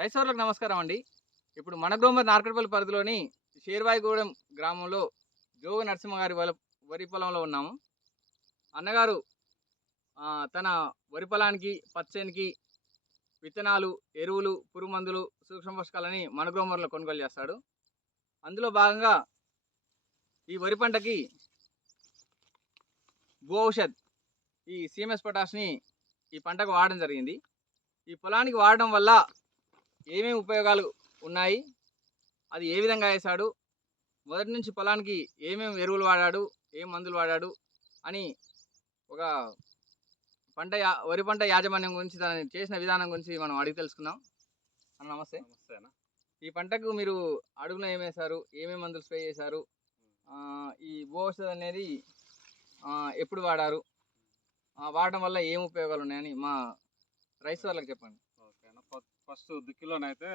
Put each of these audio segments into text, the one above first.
Rice సోదరులకు నమస్కారం అండి. ఇప్పుడు మన గ్రోమర్ నార్కట్పల్లి పరిధిలోని షేర్వాయిగూడెం గ్రామంలో జోగు నరసింహ గారి వరి పొలంలో ఉన్నాము. అన్నగారు తన వరి పొలానికి, పచ్చేనికి విత్తనాలు, ఎరువులు, పురుగుమందులు, సూక్ష్మ పోషకాలని మన గ్రోమర్‌లో కొనుగోలు చేస్తాడు. అందులో భాగంగా ఈ వరి పంటకి భూ ఔషధ్ ఈ సీఎంఎస్ పొటాష్‌ని ఈ పంటకు వాడడం జరిగింది. ఈ పొలానికి వాడడం వల్ల ఏమేమి ఉపయోగాలు ఉన్నాయి, అది ఏ విధంగా వేశాడు, మొదటి నుంచి పొలానికి ఏమేమి ఎరువులు వాడాడు, ఏం మందులు వాడాడు అని ఒక వరి పంట యాజమాన్యం గురించి దాన్ని చేసిన విధానం గురించి మనం అడిగి తెలుసుకుందాం. అన్న నమస్తే. నమస్తే అన్న. ఈ పంటకు మీరు అడుగులో ఏం వేశారు, ఏమేమి మందులు స్ప్రే చేశారు, ఈ భూ ఔషధం అనేది ఎప్పుడు వాడారు, వాడడం వల్ల ఏం ఉపయోగాలు ఉన్నాయని మా రైస్ వాళ్ళకి చెప్పండి. ఓకే అన్న. ఫస్ట్ దిక్కులోనైతే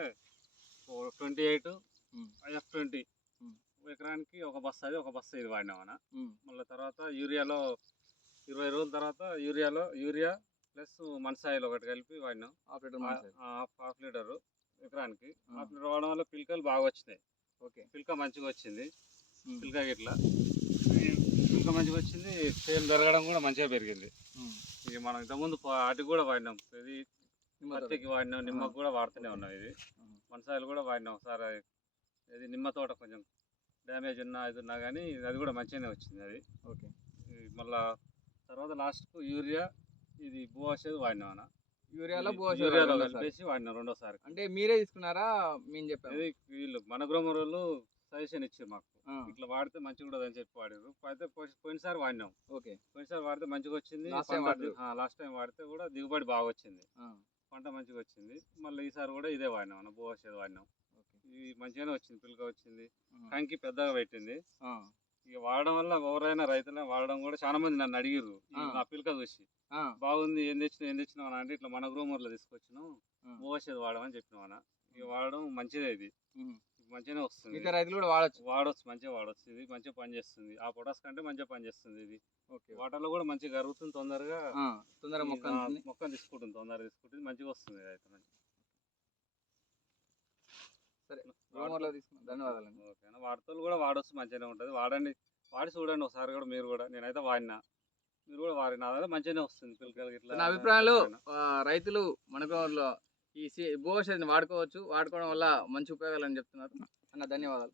28 IF20 ఎకరానికి ఒక బస్తా అది, ఒక బస్తా ఇది వాడినాం అన్న. మళ్ళీ తర్వాత యూరియాలో 20 రోజుల తర్వాత యూరియా ప్లస్ మనసాయిల్ ఒకటి కలిపి వాడినాం. హాఫ్ లీటర్ ఎకరానికి. హాఫ్ లీటర్ వాడడం వల్ల పిలకలు బాగా వచ్చినాయి. ఓకే, పిలక మంచిగా వచ్చింది. పిలక గిట్లా పిలక మంచిగా వచ్చింది. చేను పెరగడం కూడా మంచిగా పెరిగింది. ఇక మనం ఇంతకుముందు వాటికి కూడా వాడినాం. ఇది పత్తికి వాడినాం, నిమ్మకు కూడా వాడుతూనే ఉన్నాం. ఇది మనసాయిలు కూడా వాడినాం ఒకసారి. ఇది నిమ్మ తోట కొంచెం డ్యామేజ్ ఇది ఉన్నా కానీ అది కూడా మంచిగానే వచ్చింది అది. ఓకే, మళ్ళా తర్వాత లాస్ట్కు యూరియా, ఇది భూ ఔషధం వాడినాం అన్న. యూరియాలో కలిపేసి వాడినాం రెండోసారి. అంటే మీరే తీసుకున్నారా, మేము చెప్పారు? వీళ్ళు మన గ్రోమర్ వాళ్ళు సజెషన్ ఇచ్చారు మాకు, ఇట్లా వాడితే మంచిగా ఉండదు అని చెప్పి వాడారు. అయితే పోయినసారి వాడినాం. ఓకే, పోయినసారి వాడితే మంచిగా వచ్చింది. లాస్ట్ టైం వాడితే కూడా దిగుబడి బాగా వచ్చింది, పంట మంచిగా వచ్చింది. మళ్ళీ ఈసారి కూడా ఇదే వాడినాం అన్న, భూ ఔషధం వాడినాం. ఇది మంచిగానే వచ్చింది, పిల్లక వచ్చింది, కంకి పెద్దగా పెట్టింది. ఇక వాడడం వల్ల ఎవరైనా రైతులే వాడడం కూడా చాలా మంది నన్ను అడిగిర్రు నా పిలక చూసి, బాగుంది ఏం తెచ్చినావు అని. అంటే ఇట్లా మన గ్రోమర్లో తీసుకొచ్చినాం, భూ ఔషధం వాడమని చెప్పినాం అన్న. ఇక వాడడం మంచిదే, ఇది మంచిగానే వస్తుంది. రైతులు కూడా వాడవచ్చు, మంచిగా వాడవచ్చు. ఇది మంచిగా పనిచేస్తుంది. ఆ పొటాస్ కంటే మంచిగా పనిచేస్తుంది. ఇది వాటర్లో కూడా మంచిగా కరుగుతుంది, తొందరగా మొక్కను తీసుకుంటుంది, తొందరగా తీసుకుంటుంది, మంచిగా వస్తుంది అయితే. సరే, ధన్యవాదాలు. ఓకేనా. వాడతలు కూడా వాడవచ్చు, మంచిగానే ఉంటుంది. వాడి చూడండి ఒకసారి కూడా మీరు కూడా. నేనైతే వాడినా, మీరు కూడా వాడిన మంచిగానే వస్తుంది పిల్లలకి. ఇట్లా నా అభిప్రాయంలో రైతులు మనకు ఈ భూ ఔషధిని వాడుకోవచ్చు, వాడుకోవడం వల్ల మంచి ఉపయోగాలు అని చెప్తున్నారు అన్న. ధన్యవాదాలు.